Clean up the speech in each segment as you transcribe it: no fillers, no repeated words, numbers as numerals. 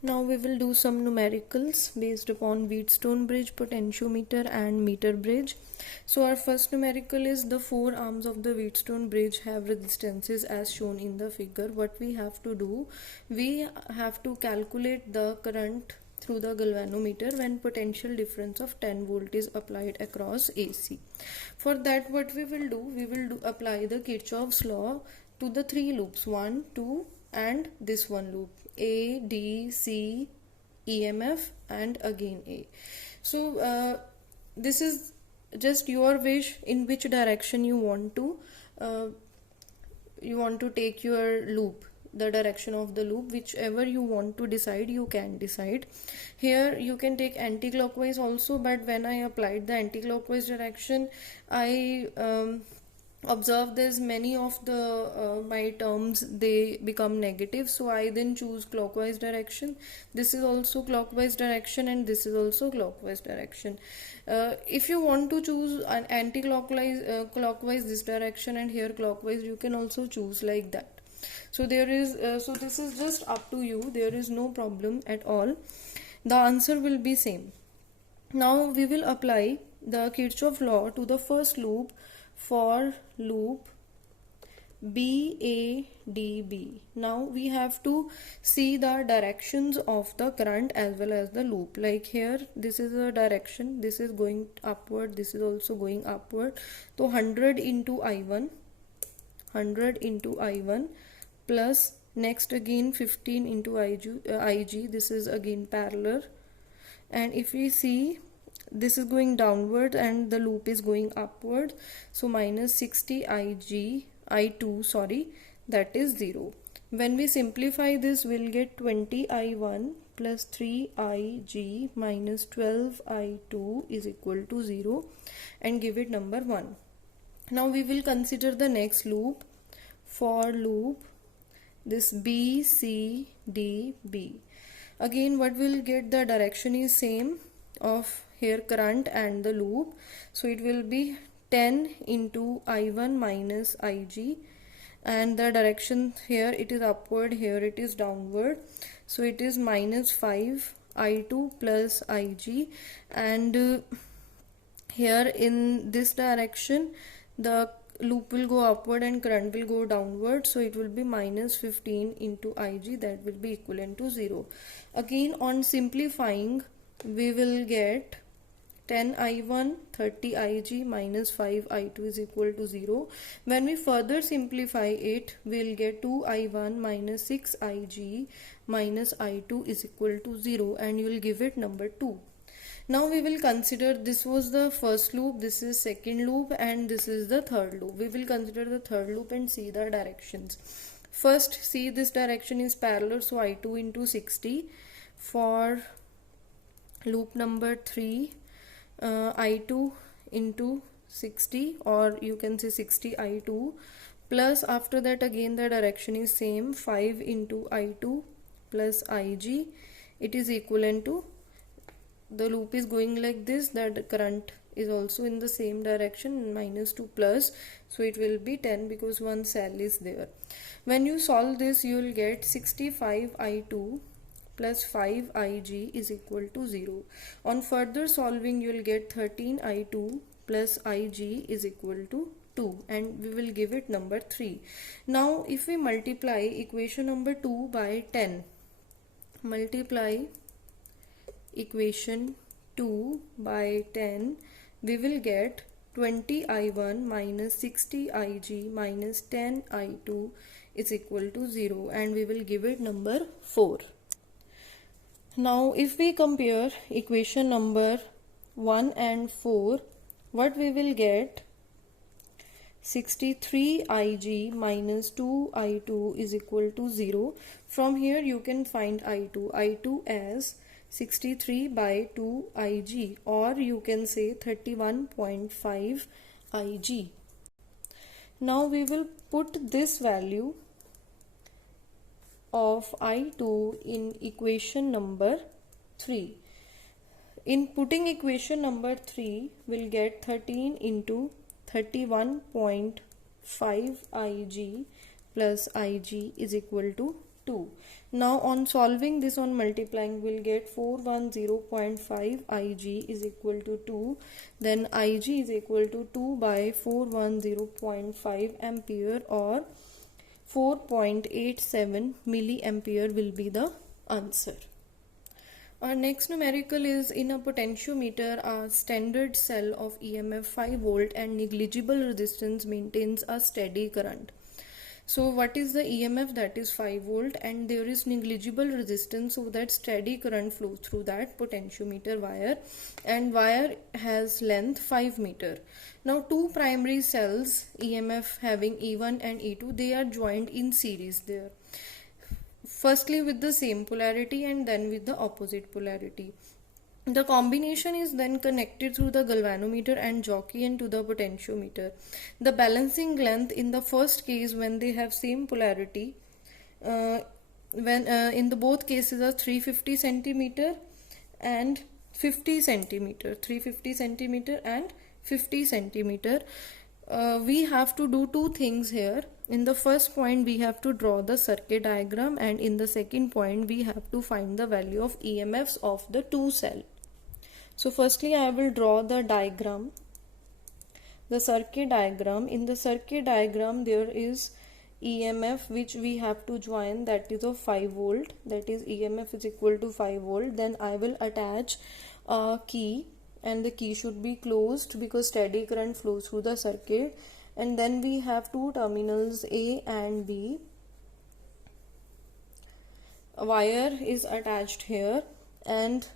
Now we will do some numericals based upon Wheatstone bridge, potentiometer and meter bridge. So our first numerical is the four arms of the Wheatstone bridge have resistances as shown in the figure. What we have to do, we have to calculate the current through the galvanometer when potential difference of 10 volt is applied across AC. For that, what we will do, apply the Kirchhoff's law to the three loops, 1, 2 and this one loop, A, D, C, EMF and again A. So this is just your wish in which direction you want to take your loop, the direction of the loop, whichever you want to decide, you can decide. Here you can take anti-clockwise also, but when I applied the anti-clockwise direction, I observe there's many of the my terms, they become negative, so I then choose clockwise direction. This is also clockwise direction and this is also clockwise direction. If you want to choose an anti-clockwise clockwise this direction and here clockwise, you can also choose like that. So there is so this is just up to you, there is no problem at all, the answer will be same. Now we will apply the Kirchhoff law to the first loop, for loop BADB. Now we have to see the directions of the current as well as the loop. Like here, this is a direction, this is going upward, this is also going upward. So 100 into I1, 100 into I1 plus next again 15 into IG, this is again parallel. And if we see, this is going downward and the loop is going upward, so minus 60 I2 sorry, that is 0. When we simplify this, we'll get 20 I1 plus 3 IG minus 12 I2 is equal to 0 and give it number 1. Now we will consider the next loop, for loop this BCDB. Again, what we'll get, the direction is same of here current and the loop, so it will be 10 into I1 minus IG, and the direction here it is upward, here it is downward, so it is minus 5 I2 plus IG, and here in this direction the loop will go upward and current will go downward, so it will be minus 15 into IG, that will be equivalent to 0. Again, on simplifying, we will get 10 I1, 30 IG minus 5 I2 is equal to 0. When we further simplify it, we'll get 2 I1 minus 6 IG minus I2 is equal to 0 and you will give it number 2. Now we will consider, this was the first loop, this is second loop and this is the third loop. We will consider the third loop and see the directions. First, see, this direction is parallel, so I2 into 60. For loop number 3, I2 into 60, or you can say 60 I2 plus, after that again the direction is same, 5 into I2 plus IG, it is equivalent to, the loop is going like this, that current is also in the same direction, minus 2 plus, so it will be 10 because one cell is there. When you solve this, you will get 65 I2 plus 5 IG is equal to 0. On further solving, you will get 13 I2 plus IG is equal to 2 and we will give it number 3. Now if we multiply equation number 2 by 10, multiply equation 2 by 10, we will get 20 I1 minus 60 IG minus 10 I2 is equal to 0 and we will give it number 4. Now if we compare equation number 1 and 4, what we will get, 63 Ig minus 2 I2 is equal to 0. From here you can find I2 as 63 by 2 Ig, or you can say 31.5 Ig. Now we will put this value of I2 in equation number 3. In putting equation number 3, we'll get 13 into 31.5 Ig plus Ig is equal to 2. Now on solving this, on multiplying, we'll get 410.5 Ig is equal to 2. Then Ig is equal to 2 by 410.5 ampere, or 4.87 milliampere will be the answer. Our next numerical is, in a potentiometer, a standard cell of EMF 5 volt and negligible resistance maintains a steady current. So what is the EMF? That is 5 volt, and there is negligible resistance, so that steady current flows through that potentiometer wire, and wire has length 5 meter. Now two primary cells, EMF having E1 and E2, they are joined in series there. Firstly with the same polarity and then with the opposite polarity. The combination is then connected through the galvanometer and jockey into the potentiometer. The balancing length in the first case, when they have same polarity, in the both cases are 350 centimeter and 50 centimeter, 350 centimeter and 50 centimeter. We have to do two things here. In the first point we have to draw the circuit diagram, and in the second point we have to find the value of EMFs of the two cell. So firstly I will draw the diagram, the circuit diagram. In the circuit diagram there is EMF which we have to join, that is of 5 volt, that is EMF is equal to 5 volt. Then I will attach a key, and the key should be closed because steady current flows through the circuit. And then we have two terminals A and B. A wire is attached here, and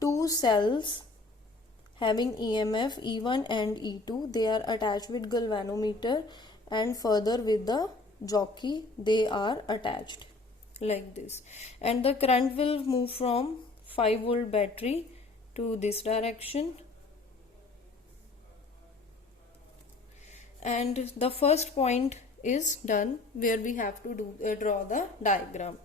two cells having EMF E1 and E2, they are attached with galvanometer, and further with the jockey they are attached like this. And the current will move from 5 volt battery to this direction. And the first point is done, where we have to draw the diagram.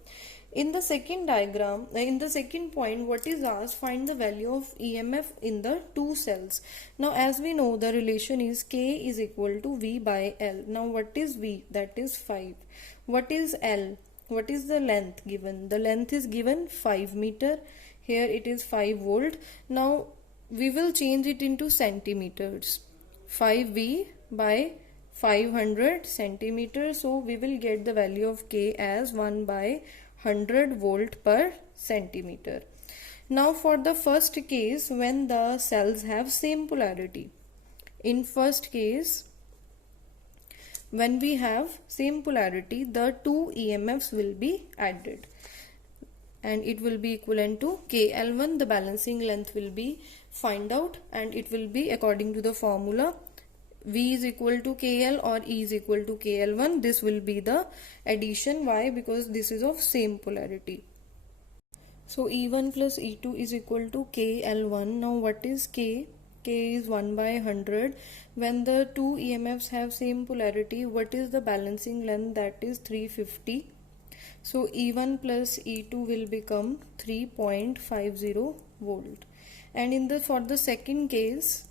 In the second diagram, in the second point, what is asked? Find the value of EMF in the two cells. Now as we know, the relation is K is equal to V by L. Now what is V? That is 5. What is L? What is the length given? The length is given 5 meter. Here it is 5 volt. Now we will change it into centimeters. 5V by 500 centimeters. So we will get the value of K as 1 by 100 volt per centimeter. Now for the first case, when the cells have same polarity. In first case, when we have same polarity, the two EMFs will be added, and it will be equivalent to KL1. The balancing length will be find out, and it will be according to the formula V is equal to KL or E is equal to KL1. This will be the addition. Why? Because this is of same polarity. So E1 plus E2 is equal to KL1. Now what is K? K is 1 by 100. When the two EMFs have same polarity, what is the balancing length? That is 350. So E1 plus E2 will become 3.50 volt. And in the for the second case,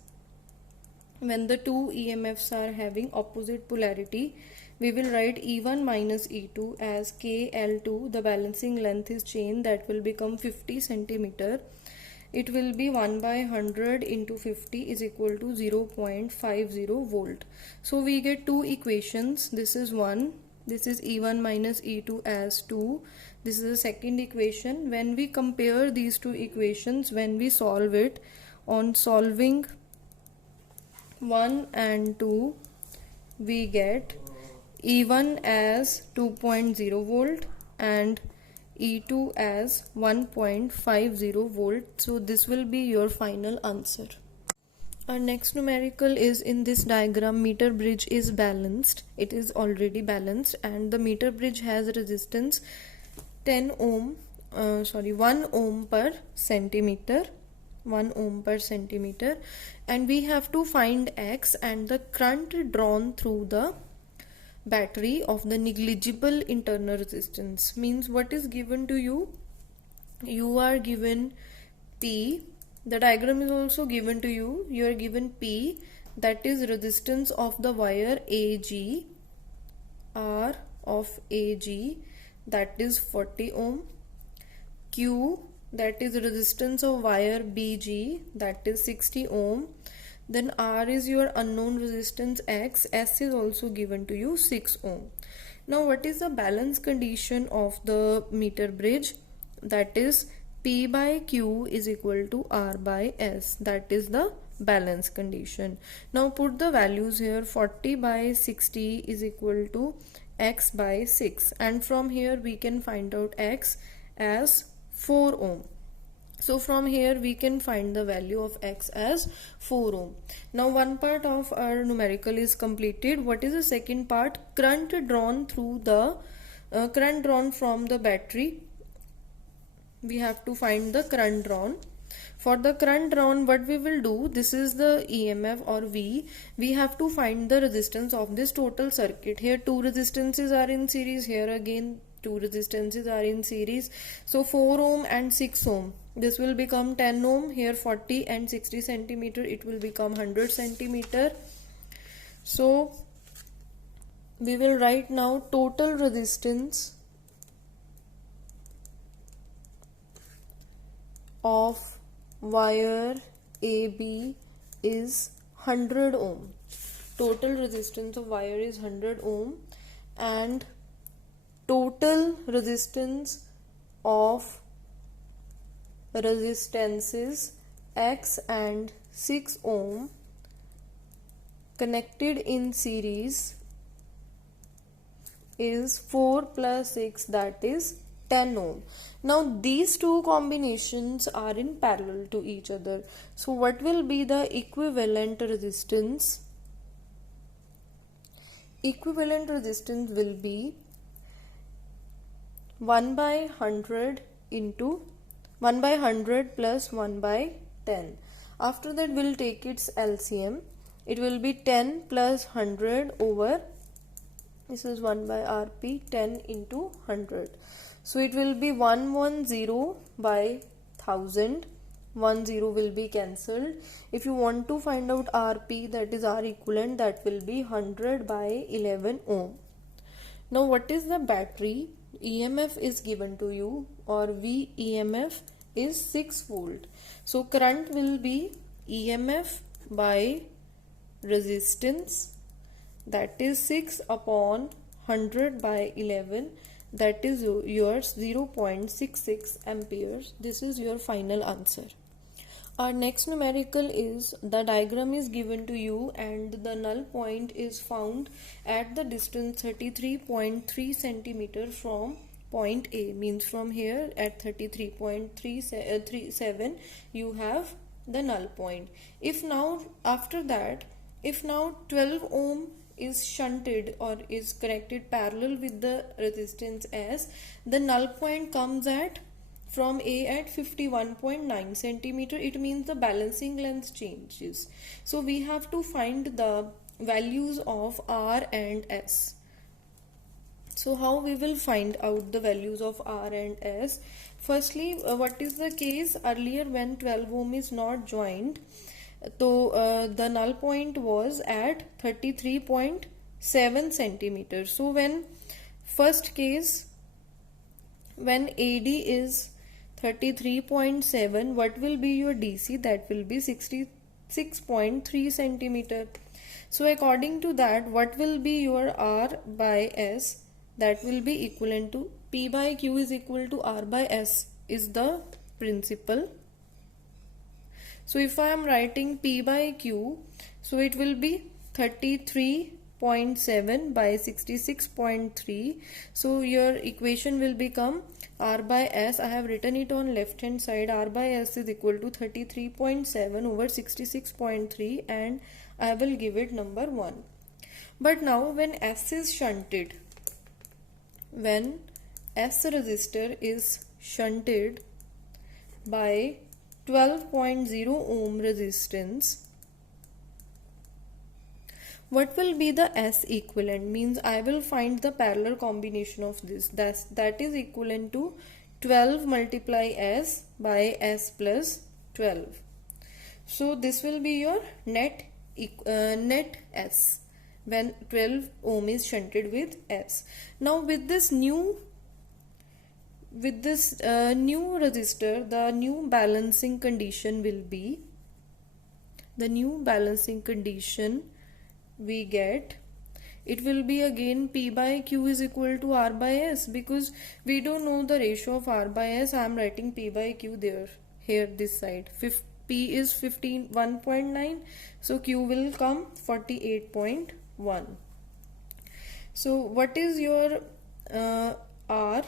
when the two EMFs are having opposite polarity, we will write E1 minus E2 as KL2. The balancing length is changed, that will become 50 centimeter. It will be 1 by 100 into 50 is equal to 0.50 volt. So we get two equations. This is one. This is E1 minus E2 as 2. This is the second equation. When we compare these two equations, when we solve it, on solving 1 and 2, we get E1 as 2.0 volt and E2 as 1.50 volt. So this will be your final answer. Our next numerical is, in this diagram, meter bridge is balanced. It is already balanced, and the meter bridge has resistance 1 ohm per centimeter. 1 ohm per centimeter, and we have to find X and the current drawn through the battery of the negligible internal resistance. Means what is given to you? You are given P. The diagram is also given to you. You are given P, that is resistance of the wire AG, R of AG. that is 40 ohm, Q, that is resistance of wire BG, that is 60 ohm, then R is your unknown resistance X, S is also given to you 6 ohm. Now what is the balance condition of the meter bridge? That is P by Q is equal to R by S, that is the balance condition. Now put the values here. 40 by 60 is equal to X by 6, and from here we can find out X as 4 ohm. So from here we can find the value of X as 4 ohm. Now one part of our numerical is completed. What is the second part? Current drawn through the current drawn from the battery. We have to find the current drawn. For the current drawn, what we will do, this is the EMF or V. We have to find the resistance of this total circuit. Here two resistances are in series, here again two resistances are in series. So 4 ohm and 6 ohm, this will become 10 ohm. Here 40 and 60 centimeter, it will become 100 centimeter. So we will write now total resistance of wire AB is 100 ohm. Total resistance of wire is 100 ohm, and total resistance of resistances X and 6 ohm connected in series is 4 plus 6, that is 10 ohm. Now these two combinations are in parallel to each other. So what will be the equivalent resistance? Equivalent resistance will be 1 by 100 into 1 by 100 plus 1 by 10. After that we'll take its LCM. It will be 10 plus 100 over, this is 1 by Rp, 10 into 100. So it will be 110 by 1000. 10 will be cancelled. If you want to find out Rp, that is R equivalent, that will be 100 by 11 ohm. Now what is the battery? EMF is given to you, or V EMF is 6 volt. So current will be EMF by resistance, that is 6 upon 100 by 11, that is your 0.66 amperes. This is your final answer. Our next numerical is, the diagram is given to you and the null point is found at the distance 33.3 centimeter from point A. Means from here at 33.37 you have the null point. If now after that, if now 12 ohm is shunted or is connected parallel with the resistance S, the null point comes at from A at 51.9 centimeter. It means the balancing length changes. So we have to find the values of R and S. So how we will find out the values of R and S? Firstly, what is the case? Earlier when 12 ohm is not joined, so the null point was at 33.7 centimeters. So when first case, when AD is 33.7, what will be your DC? That will be 66.3 centimeter. So according to that, what will be your R by S? That will be equivalent to P by Q is equal to R by S is the principle. So if I am writing P by Q, so it will be 33.7 by 66.3. So your equation will become R by S. I have written it on left hand side. R by S is equal to 33.7 over 66.3, and I will give it number 1. But now when S is shunted, when S resistor is shunted by 12.0 ohm resistance, what will be the S equivalent? Means I will find the parallel combination of this. That is equivalent to 12 multiply S by S plus 12. So this will be your net S when 12 ohm is shunted with S. Now with this new with this new resistor, the new balancing condition will be, the new balancing condition we get, it will be again P by Q is equal to R by S, because we don't know the ratio of R by S. I am writing P by Q there, here this side. P is 1.9, so Q will come 48.1. So what is your R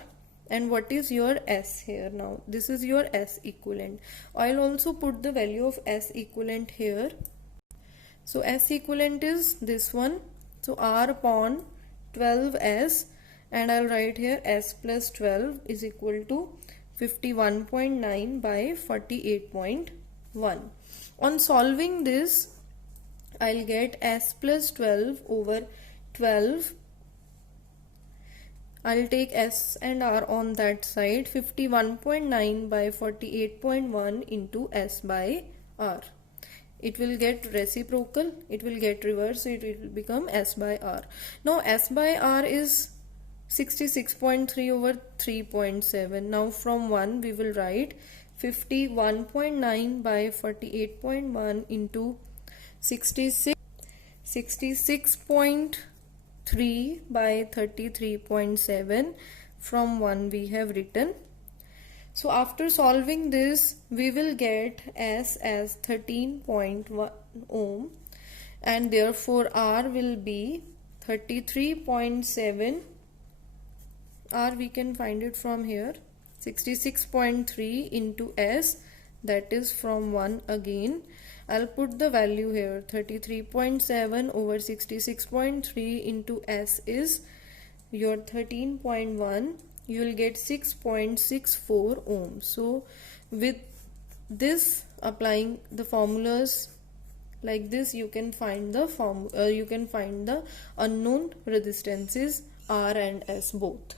and what is your S here? Now this is your S equivalent. I'll also put the value of S equivalent here. So S equivalent is this one, so R upon 12S, and I'll write here S plus 12 is equal to 51.9 by 48.1. On solving this, I'll get S plus 12 over 12. I'll take S and R on that side, 51.9 by 48.1 into S by R. It will get reciprocal, it will get reverse, so it will become S by R. Now S by R is 66.3 over 3.7. Now from 1 we will write 51.9 by 48.1 into 66.3 by 33.7. From 1 we have written. So after solving this, we will get S as 13.1 ohm, and therefore R will be 33.7. R we can find it from here, 66.3 into S, that is from 1 again. I'll put the value here, 33.7 over 66.3 into S is your 13.1. You will get 6.64 ohms. So with this, applying the formulas like this, you can find the unknown resistances R and S both.